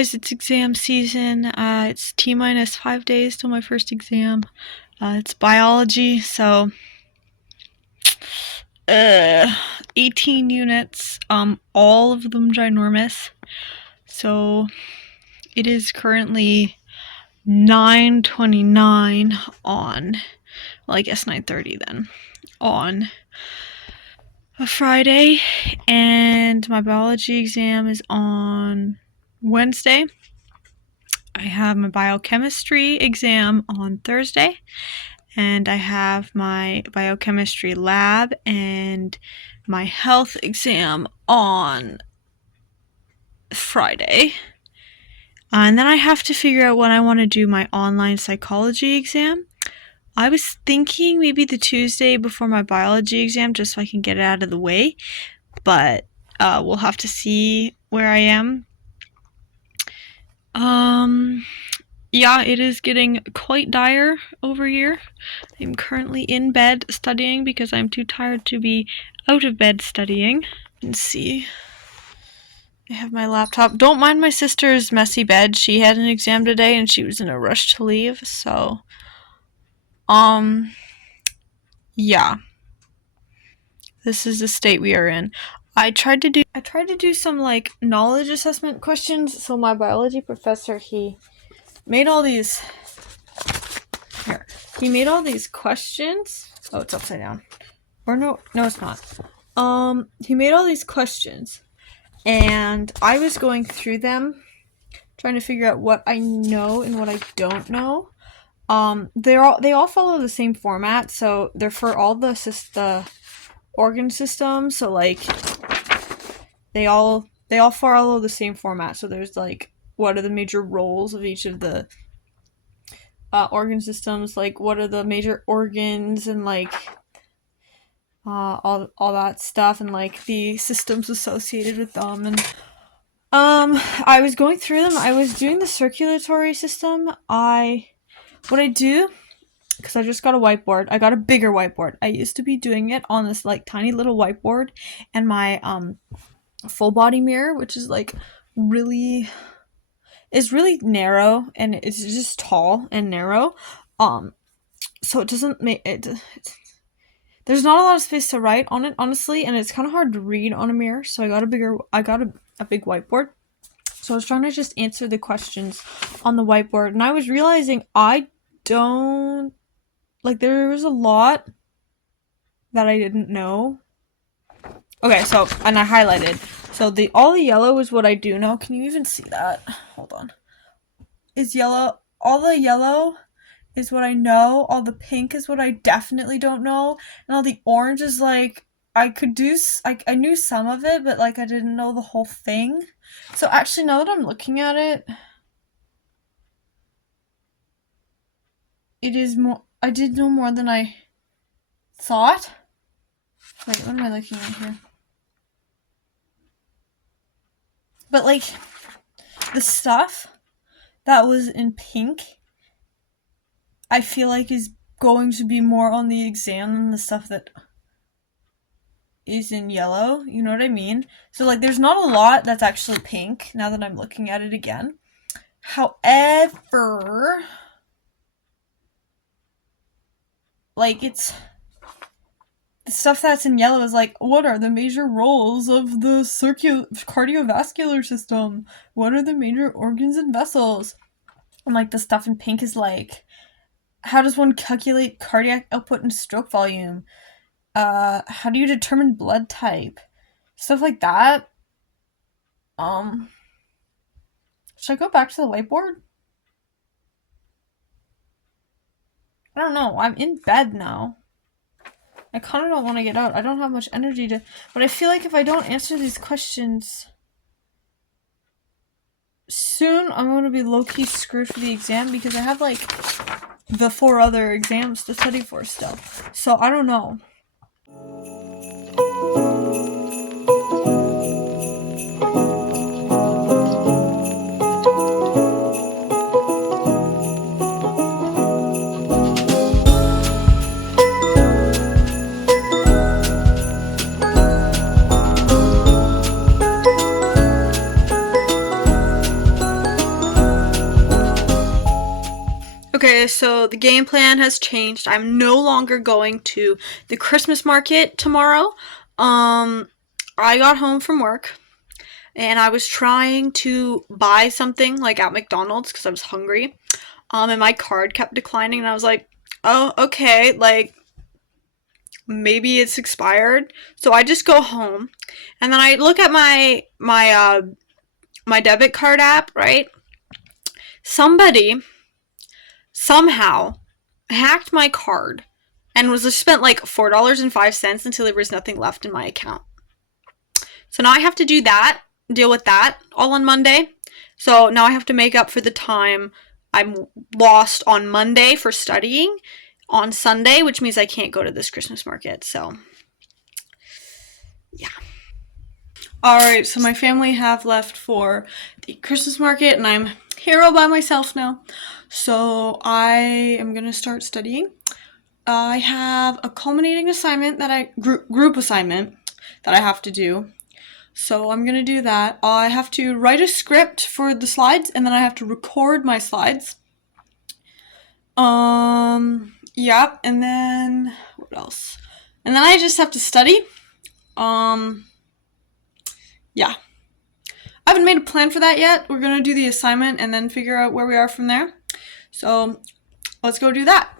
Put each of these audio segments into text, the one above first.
guys, it's exam season. It's T-minus 5 days till my first exam. It's biology, so 18 units, all of them ginormous. So it is currently 9:29 on, well, I guess 9:30 then, on a Friday, and my biology exam is on Wednesday. I have my biochemistry exam on Thursday, and I have my biochemistry lab and my health exam on Friday. And then I have to figure out when I want to do my online psychology exam. I was thinking maybe the Tuesday before my biology exam, just so I can get it out of the way, but we'll have to see where I am. Yeah, it is getting quite dire over here. I'm currently in bed studying because I'm too tired to be out of bed studying. Let's see. I have my laptop. Don't mind my sister's messy bed. She had an exam today and she was in a rush to leave, so yeah. This is the state we are in. I tried to do some like knowledge assessment questions. So my biology professor, he made all these questions. Oh, it's upside down. Or no, it's not. He made all these questions, and I was going through them, trying to figure out what I know and what I don't know. They all follow the same format, so they're for all the organ systems. So like, they all follow the same format. So there's like, what are the major roles of each of the organ systems? Like, what are the major organs, and like all that stuff, and like the systems associated with them. And I was going through them. I was doing the circulatory system. What I do, because I just got a whiteboard. I got a bigger whiteboard. I used to be doing it on this like tiny little whiteboard and my full body mirror, which is like really narrow, and it's just tall and narrow. So it doesn't make it. There's not a lot of space to write on it, honestly, and it's kind of hard to read on a mirror. So I got a big whiteboard. So I was trying to just answer the questions on the whiteboard, and I was realizing I don't, like, there was a lot that I didn't know. Okay, so, and I highlighted. So all the yellow is what I do know. Can you even see that? Hold on. Is yellow, all the yellow is what I know. All the pink is what I definitely don't know. And all the orange is like, I knew some of it, but like I didn't know the whole thing. So actually, now that I'm looking at it, it is more, I did know more than I thought. Wait, what am I looking at here? But like, the stuff that was in pink, I feel like is going to be more on the exam than the stuff that is in yellow. You know what I mean? So like, there's not a lot that's actually pink now that I'm looking at it again. However, like, it's the stuff that's in yellow is like, what are the major roles of the cardiovascular system? What are the major organs and vessels? And like, the stuff in pink is like, how does one calculate cardiac output and stroke volume? How do you determine blood type? Stuff like that. Should I go back to the whiteboard? I don't know. I'm in bed now. I kind of don't want to get out. I don't have much energy to, but I feel like if I don't answer these questions soon, I'm going to be low-key screwed for the exam, because I have like the 4 other exams to study for still. So I don't know. Okay, so the game plan has changed. I'm no longer going to the Christmas market tomorrow. I got home from work and I was trying to buy something like at McDonald's because I was hungry. And my card kept declining, and I was like, "Oh, okay, like maybe it's expired." So I just go home, and then I look at my debit card app, right? Somebody somehow hacked my card and was spent like $4.05 until there was nothing left in my account. So now I have to deal with that all on Monday. So now I have to make up for the time I'm lost on Monday for studying on Sunday, which means I can't go to this Christmas market. So, yeah. Alright, so my family have left for the Christmas market, and I'm here all by myself now. So I am gonna start studying. I have a culminating assignment group assignment that I have to do. So I'm gonna do that. I have to write a script for the slides, and then I have to record my slides. Yeah, and then what else? And then I just have to study. Yeah. I haven't made a plan for that yet. We're gonna do the assignment and then figure out where we are from there. So let's go do that.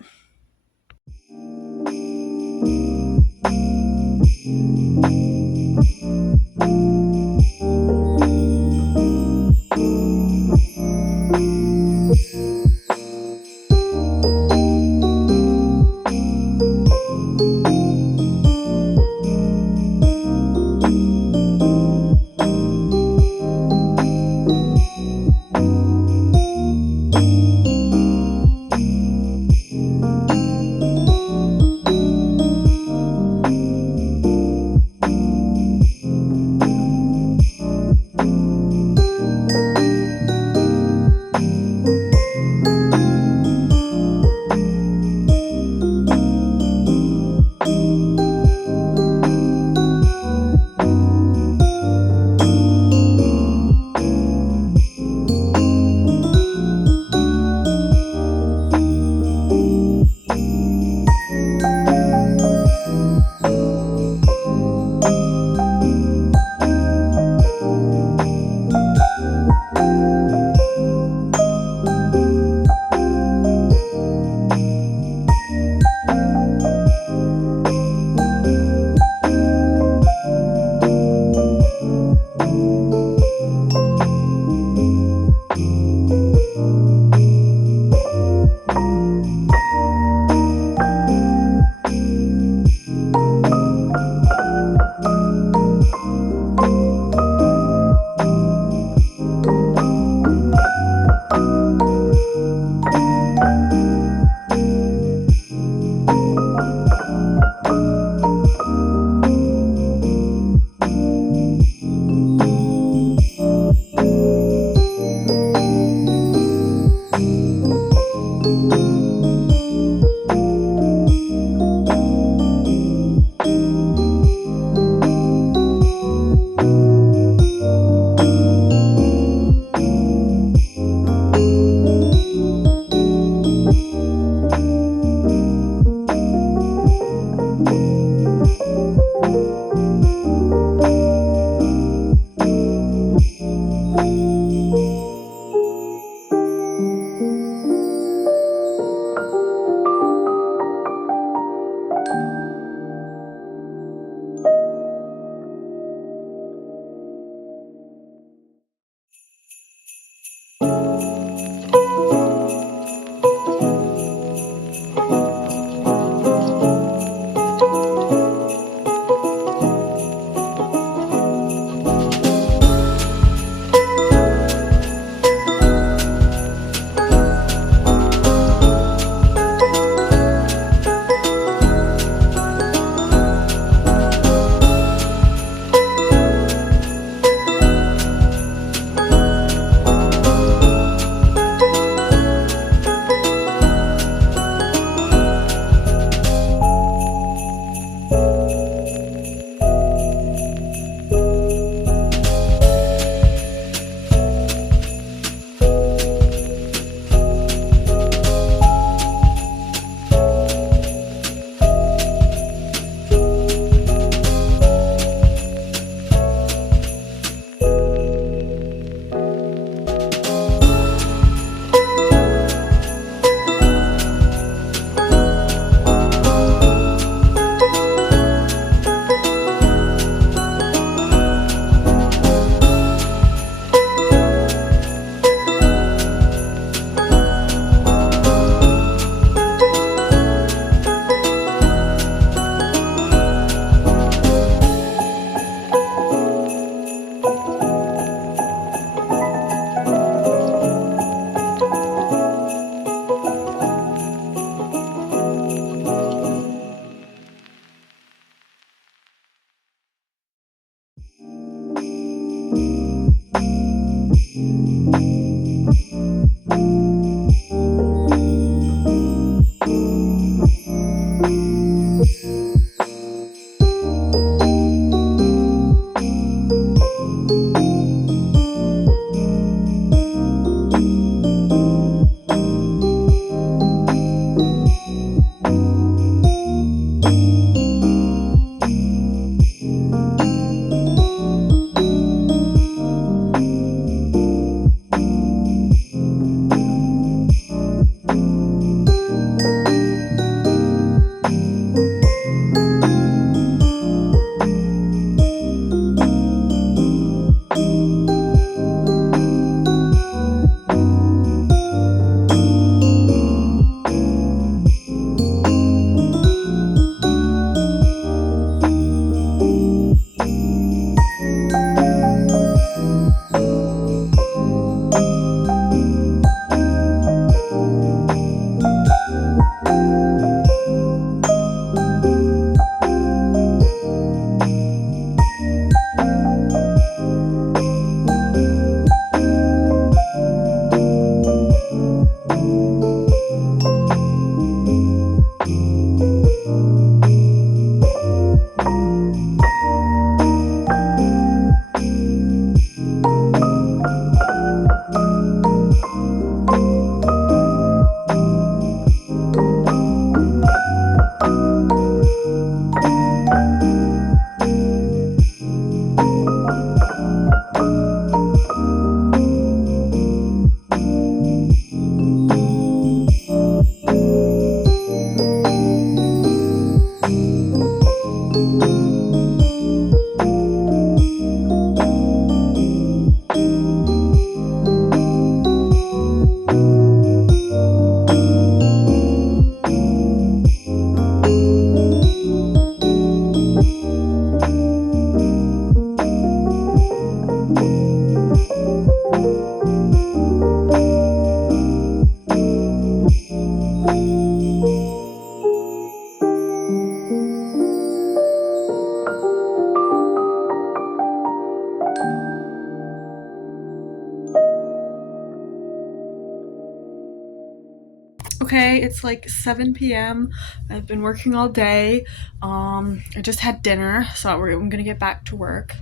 Okay, it's like 7 p.m. I've been working all day. I just had dinner, so I'm gonna get back to work.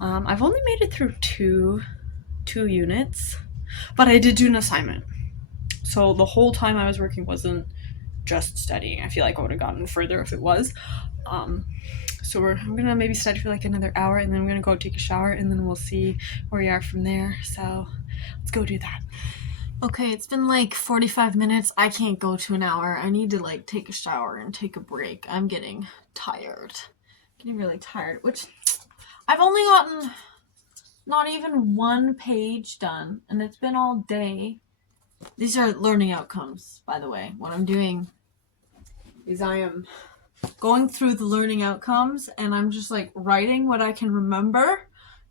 I've only made it through two units, but I did do an assignment. So the whole time I was working wasn't just studying. I feel like I would have gotten further if it was. Um, so I'm gonna maybe study for like another hour, and then I'm gonna go take a shower, and then we'll see where we are from there. So let's go do that. Okay, it's been like 45 minutes. I can't go to an hour. I need to like take a shower and take a break. I'm getting tired. Getting really tired, which I've only gotten not even one page done, and it's been all day. These are learning outcomes, by the way. What I'm doing is I am going through the learning outcomes, and I'm just like writing what I can remember,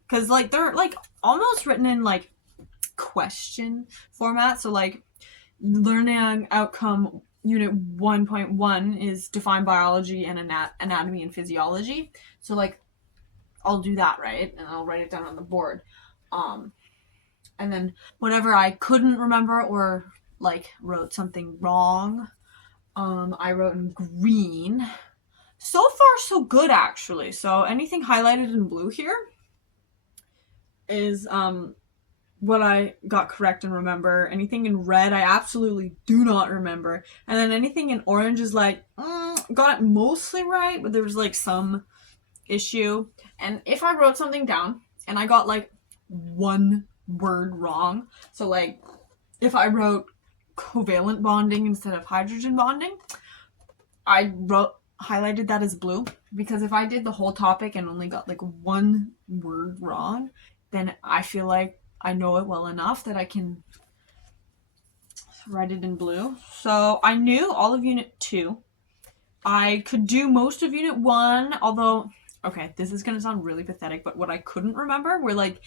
because like they're like almost written in like question format. So like learning outcome unit 1.1 is define biology and anatomy and physiology. So like I'll do that, right? And I'll write it down on the board. And then whenever I couldn't remember or like wrote something wrong, I wrote in green. So far so good, actually. So anything highlighted in blue here is what I got correct and remember. Anything in red, I absolutely do not remember. And then anything in orange is like, got it mostly right, but there was like some issue. And if I wrote something down and I got like one word wrong, so like if I wrote covalent bonding instead of hydrogen bonding, I highlighted that as blue, because if I did the whole topic and only got like one word wrong, then I feel like I know it well enough that I can write it in blue. So I knew all of Unit 2. I could do most of Unit 1, although, okay, this is going to sound really pathetic, but what I couldn't remember were like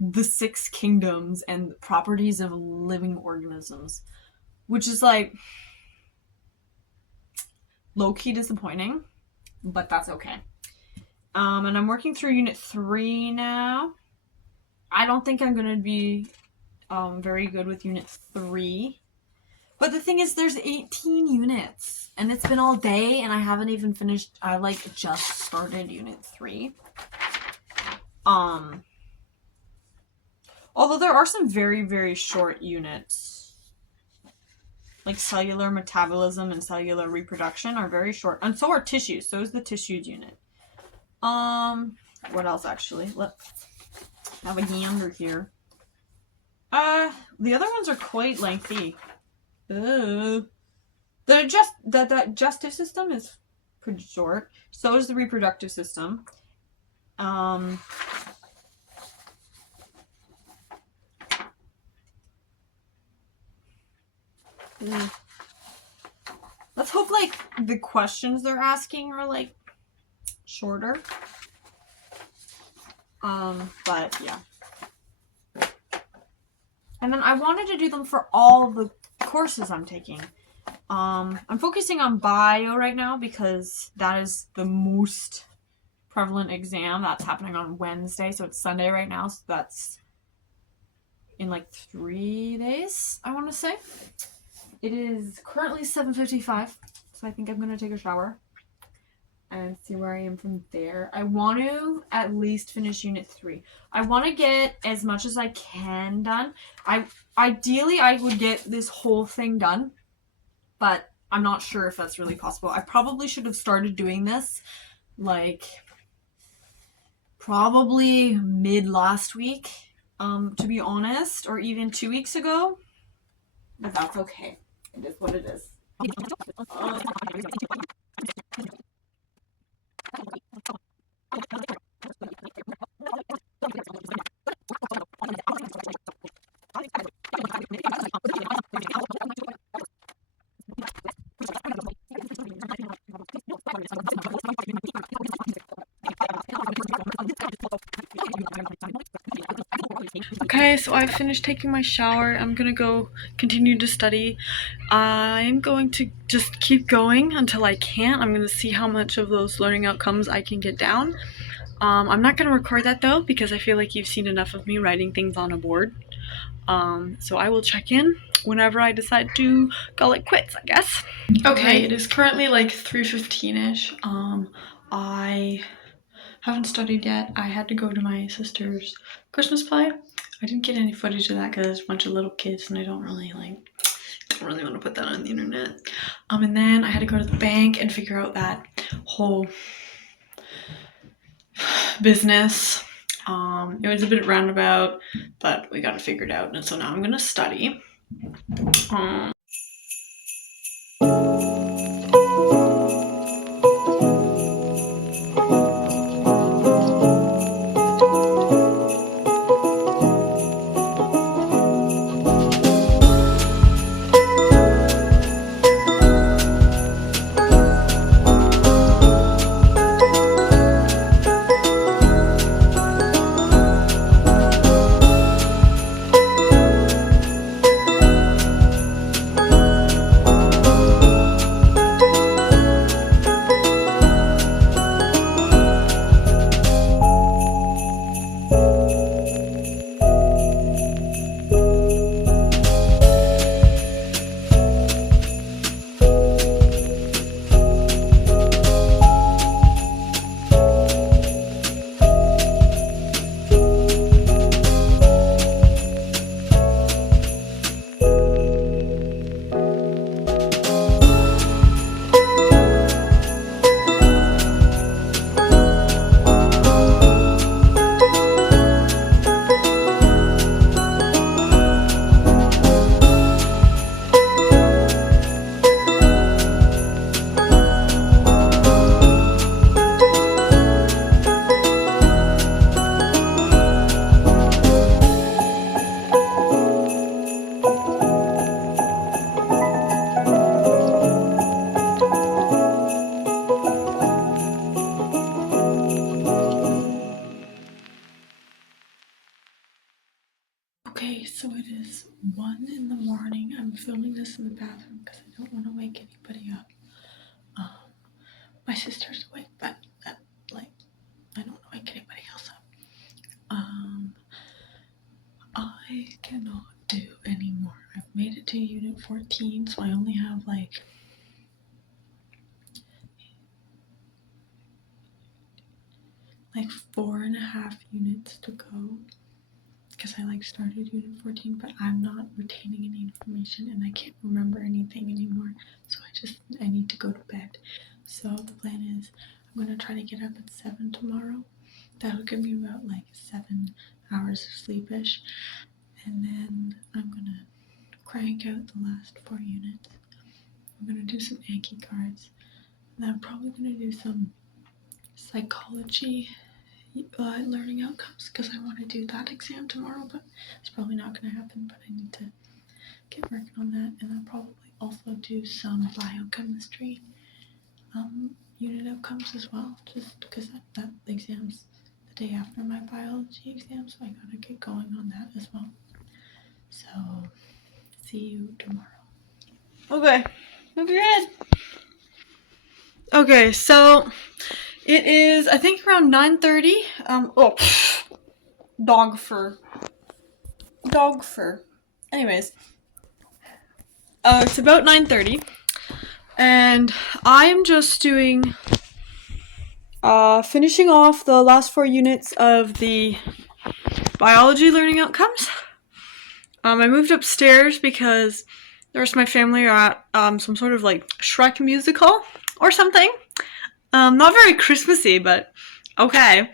the 6 kingdoms and properties of living organisms, which is like low-key disappointing, but that's okay. And I'm working through Unit 3 now. I don't think I'm going to be very good with Unit 3. But the thing is, there's 18 units, and it's been all day, and I haven't even finished. I like just started Unit 3. Although there are some very, very short units, like cellular metabolism and cellular reproduction are very short, and so are tissues. So is the tissues unit. What else actually? Let's have a gander here. The other ones are quite lengthy. The digestive system is pretty short. So is the reproductive system. Let's hope like the questions they're asking are like shorter. But yeah. And then I wanted to do them for all the courses I'm taking. I'm focusing on bio right now because that is the most prevalent exam. That's happening on Wednesday, so it's Sunday right now, so that's in like 3 days, I want to say. It is currently 7:55, so I think I'm going to take a shower and see where I am from there. I want to at least finish Unit 3. I want to get as much as I can done. Ideally, I would get this whole thing done, but I'm not sure if that's really possible. I probably should have started doing this, like, probably mid last week, to be honest, or even 2 weeks ago, but that's okay. It is what it is. Okay, so I finished taking my shower. I'm gonna go continue to study. I'm going to just keep going until I can't. I'm gonna see how much of those learning outcomes I can get down. I'm not gonna record that though, because I feel like you've seen enough of me writing things on a board. So I will check in whenever I decide to call it quits, I guess. Okay, it is currently like 3:15ish. I haven't studied yet. I had to go to my sister's Christmas play. I didn't get any footage of that because there's a bunch of little kids and I don't really want to put that on the internet. And then I had to go to the bank and figure out that whole business. It was a bit roundabout, but we got it figured out, and so now I'm gonna study. Okay, so it is 1 in the morning. I'm filming this in the bathroom because I don't want to wake anybody up. My sister's awake, but I don't want to wake anybody else up. I cannot do anymore. I've made it to unit 14, so I only have like 4.5 units to go. Because I started unit 14, but I'm not retaining any information and I can't remember anything anymore. So I need to go to bed. So the plan is I'm going to try to get up at 7 tomorrow. That'll give me about 7 hours of sleep-ish. And then I'm going to crank out the last 4 units. I'm going to do some Anki cards. And I'm probably going to do some psychology learning outcomes because I want to do that exam tomorrow, but it's probably not going to happen, but I need to get working on that. And I'll probably also do some biochemistry unit outcomes as well, just because that exam's the day after my biology exam, so I gotta get going on that as well. So see you tomorrow. Okay, move your head. Okay, so it is, I think, around 9:30. Dog fur. Anyways, it's about 9:30, and I'm just doing, finishing off the last 4 units of the biology learning outcomes. I moved upstairs because the rest of my family are at some sort of Shrek musical or something. Not very Christmassy, but okay.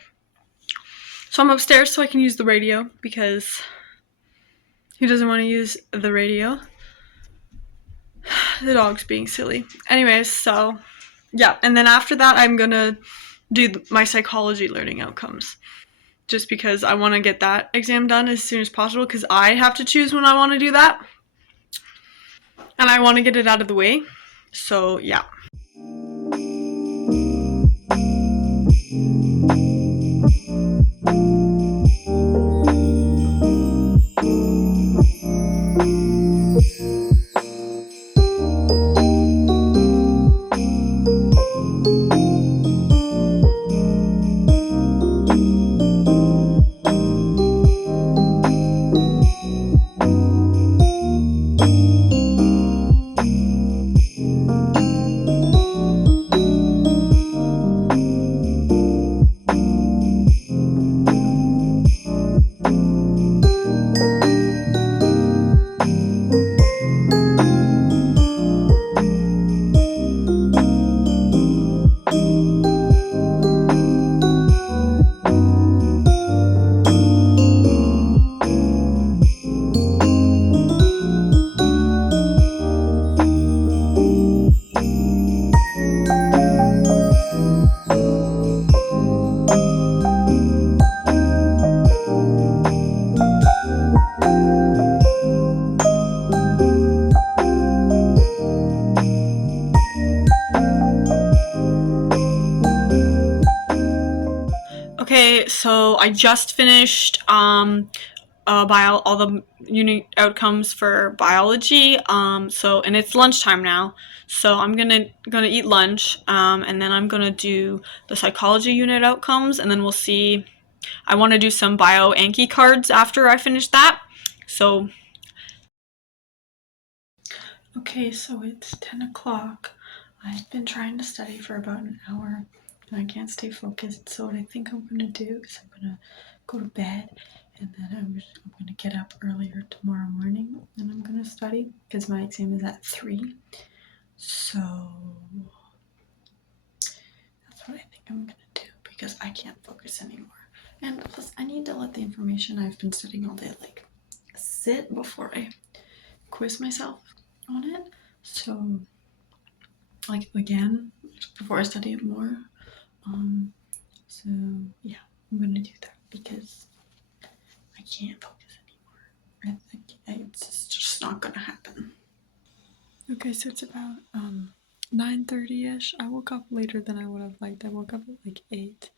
So I'm upstairs so I can use the radio because who doesn't want to use the radio? The dog's being silly. Anyways, so yeah, and then after that I'm gonna do my psychology learning outcomes. Just because I want to get that exam done as soon as possible because I have to choose when I want to do that. And I want to get it out of the way. So yeah. Okay, so I just finished all the unit outcomes for biology. And it's lunchtime now, so I'm gonna eat lunch, and then I'm gonna do the psychology unit outcomes, and then we'll see. I want to do some bio Anki cards after I finish that. So, okay, so it's 10 o'clock. I've been trying to study for about an hour, and I can't stay focused. So what I think I'm gonna do is I'm gonna go to bed, and then I'm gonna get up earlier tomorrow morning, and I'm gonna study because my exam is at 3. So that's what I think I'm gonna do because I can't focus anymore. And plus, I need to let the information I've been studying all day like sit before I quiz myself on it. So, like again, before I study it more. So yeah, I'm gonna do that because I can't focus anymore. It's just not gonna happen. Okay, so it's about 9:30ish. I woke up later than I would have liked. I woke up at like 8.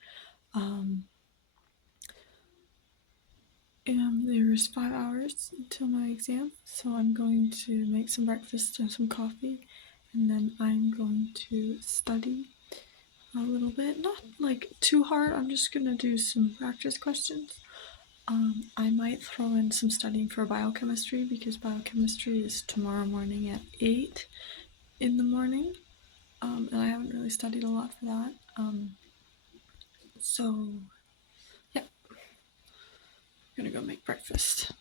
There's 5 hours until my exam, so I'm going to make some breakfast and some coffee, and then I'm going to study a little bit. Not like too hard, I'm just gonna do some practice questions. I might throw in some studying for biochemistry because biochemistry is tomorrow morning at 8 in the morning, and I haven't really studied a lot for that. So yeah, I'm gonna go make breakfast.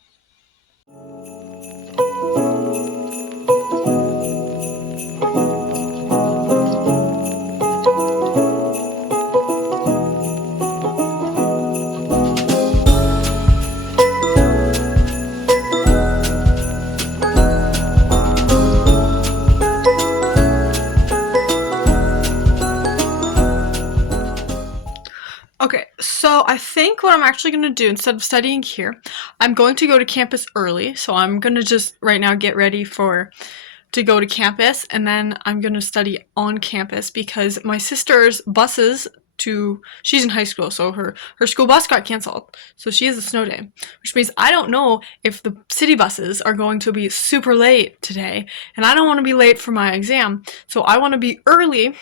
Okay, so I think what I'm actually going to do, instead of studying here, I'm going to go to campus early. So I'm going to just right now get ready to go to campus, and then I'm going to study on campus because my sister's buses she's in high school, so her school bus got canceled. So she has a snow day, which means I don't know if the city buses are going to be super late today, and I don't want to be late for my exam. So I want to be early,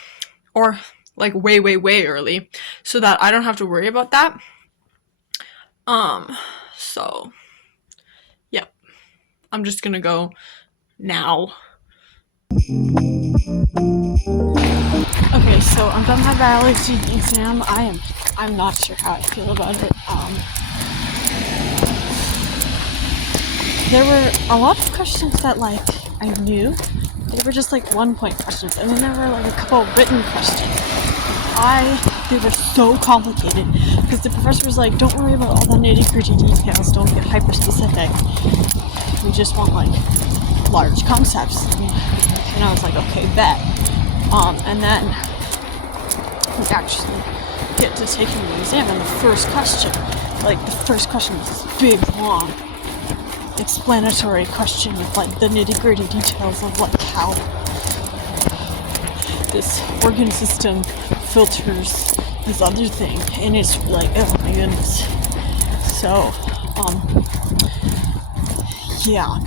or like way, way, way early, so that I don't have to worry about that. So, yep. I'm just gonna go now. Okay, so I'm done my biology exam. I'm not sure how I feel about it. There were a lot of questions that like I knew. They were just like 1-point questions, and then there were like a couple of written questions. They were so complicated because the professor was like, don't worry about all the nitty-gritty details, don't get hyper-specific. We just want like large concepts. And I was like, okay, bet. And then we actually get to taking the exam, and the first question was this big, long, explanatory question with like the nitty-gritty details of like how this organ system filters this other thing, and it's like, oh my goodness. So yeah,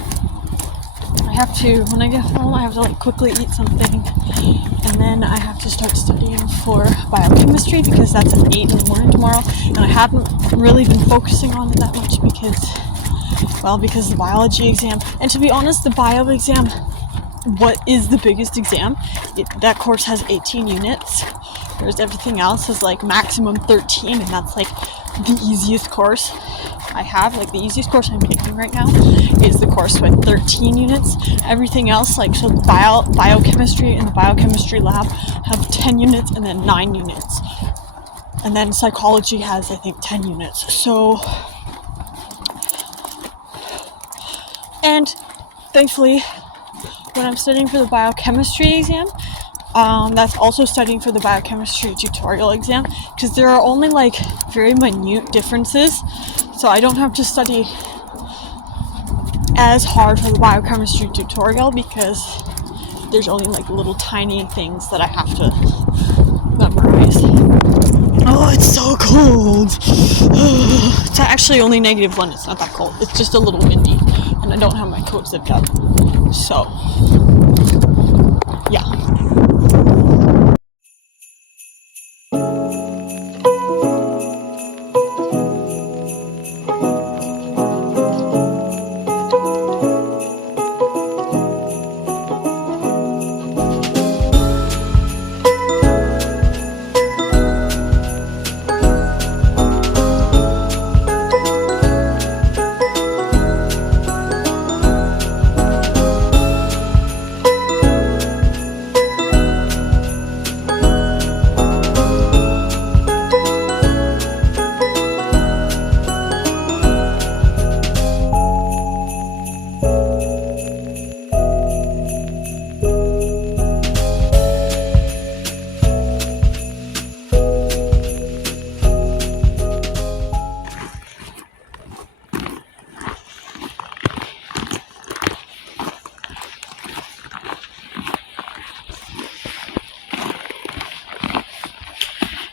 when I get home, I have to like quickly eat something, and then I have to start studying for biochemistry because that's at 8 in the morning tomorrow, and I haven't really been focusing on it that much because the biology exam, and to be honest, the bio exam, what is the biggest exam? That course has 18 units, whereas everything else is like maximum 13, and that's like the easiest course I have. Like the easiest course I'm taking right now is the course with 13 units. Everything else, like, so the biochemistry and the biochemistry lab have 10 units and then 9 units. And then psychology has, I think, 10 units. So, and thankfully, when I'm studying for the biochemistry exam, that's also studying for the biochemistry tutorial exam, because there are only like very minute differences, so I don't have to study as hard for the biochemistry tutorial because there's only like little tiny things that I have to memorize. Oh, it's so cold. It's actually only -1. It's not that cold. It's just a little windy, and I don't have my coat zipped up. So, yeah.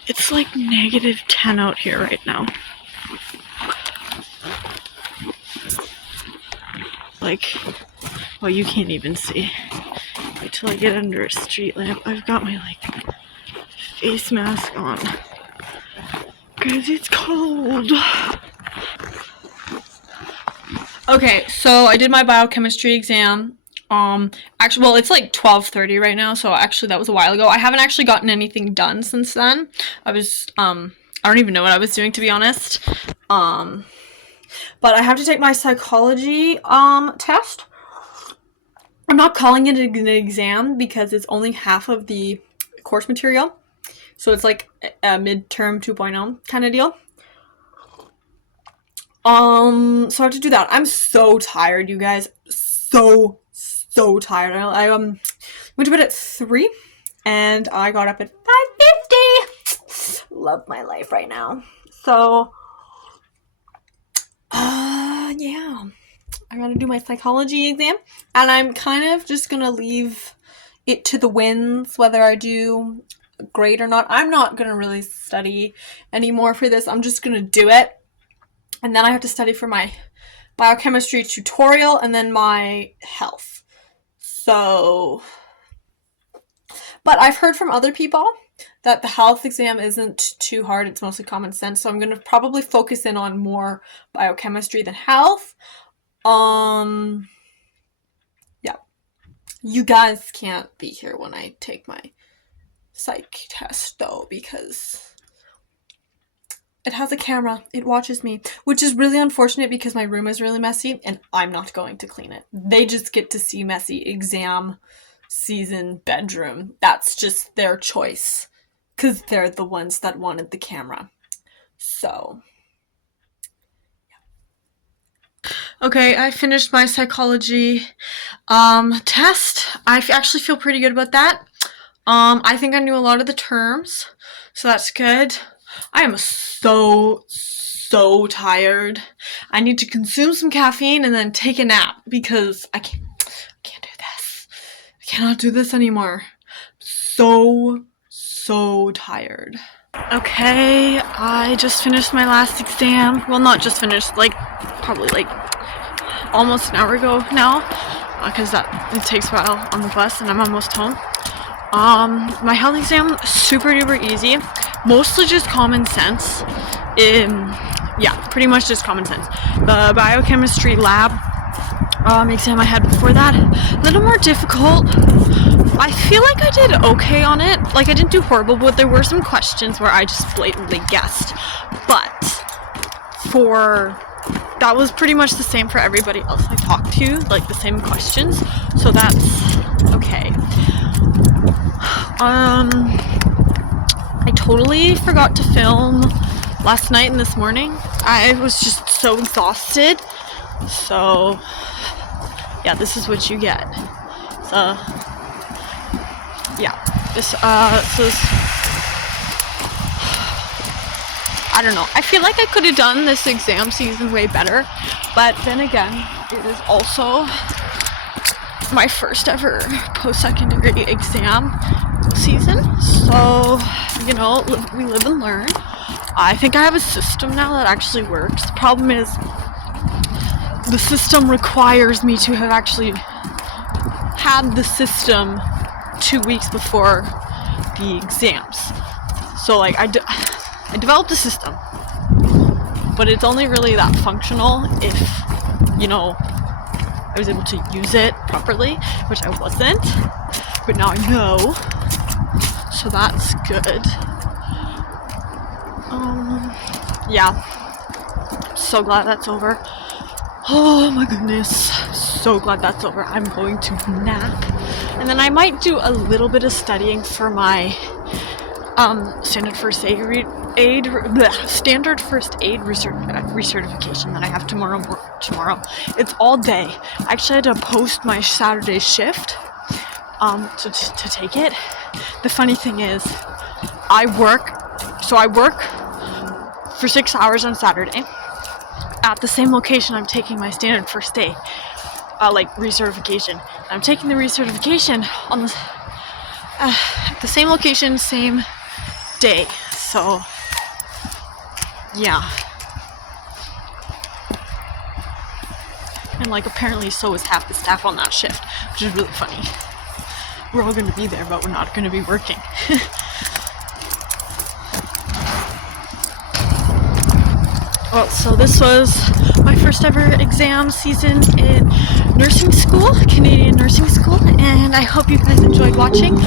It's like -10 out here right now. Like, well, you can't even see. Wait till I get under a street lamp. I've got my, like, face mask on. Guys, it's cold. Okay, so I did my biochemistry exam. Actually, well, it's like 12:30 right now, so actually that was a while ago. I haven't actually gotten anything done since then. I don't even know what I was doing, to be honest. But I have to take my psychology, test. I'm not calling it an exam because it's only half of the course material. So it's like a midterm 2.0 kind of deal. So I have to do that. I'm so tired, you guys. So tired. I went to bed at 3 and I got up at 5:50. Love my life right now. So yeah. I gotta do my psychology exam, and I'm kind of just gonna leave it to the winds whether I do great or not. I'm not gonna really study anymore for this. I'm just gonna do it, and then I have to study for my biochemistry tutorial and then my health. So, but I've heard from other people that the health exam isn't too hard. It's mostly common sense. So I'm going to probably focus in on more biochemistry than health. Yeah. You guys can't be here when I take my psych test though, because it has a camera. It watches me, which is really unfortunate because my room is really messy and I'm not going to clean it. They just get to see messy exam season bedroom. That's just their choice because they're the ones that wanted the camera. So, yeah. Okay, I finished my psychology test. I actually feel pretty good about that. I think I knew a lot of the terms, so that's good. I am so tired. I need to consume some caffeine and then take a nap because I can't do this. I cannot do this anymore. So tired. Okay, I just finished my last exam. Well, not just finished, like probably like almost an hour ago now, because it takes a while on the bus and I'm almost home. My health exam, super duper easy. Mostly just common sense. Yeah, pretty much just common sense. The biochemistry lab exam I had before that, a little more difficult. I feel like I did okay on it. Like, I didn't do horrible, but there were some questions where I just blatantly guessed. But that was pretty much the same for everybody else I talked to, like the same questions. So that's okay. I totally forgot to film last night and this morning. I was just so exhausted. So, yeah, this is what you get. So, yeah, this is, I don't know. I feel like I could have done this exam season way better, but then again, it is also my first ever post-secondary exam season, so, you know, we live and learn. I think I have a system now that actually works. The problem is the system requires me to have actually had the system 2 weeks before the exams. So like I developed a system, but it's only really that functional if, you know, I was able to use it properly, which I wasn't, but now I know, so that's good. Yeah, so glad that's over. Oh my goodness, so glad that's over. I'm going to nap, and then I might do a little bit of studying for my standard first aid recertification that I have tomorrow. It's all day. I actually had to post my Saturday shift to take it. The funny thing is, I work for 6 hours on Saturday at the same location I'm taking my standard first aid recertification. I'm taking the recertification on at the same location, same day. So yeah, and like apparently so is half the staff on that shift, which is really funny. We're all going to be there, but we're not going to be working. Well, so this was my first ever exam season in nursing school, Canadian nursing school, and I hope you guys enjoyed watching.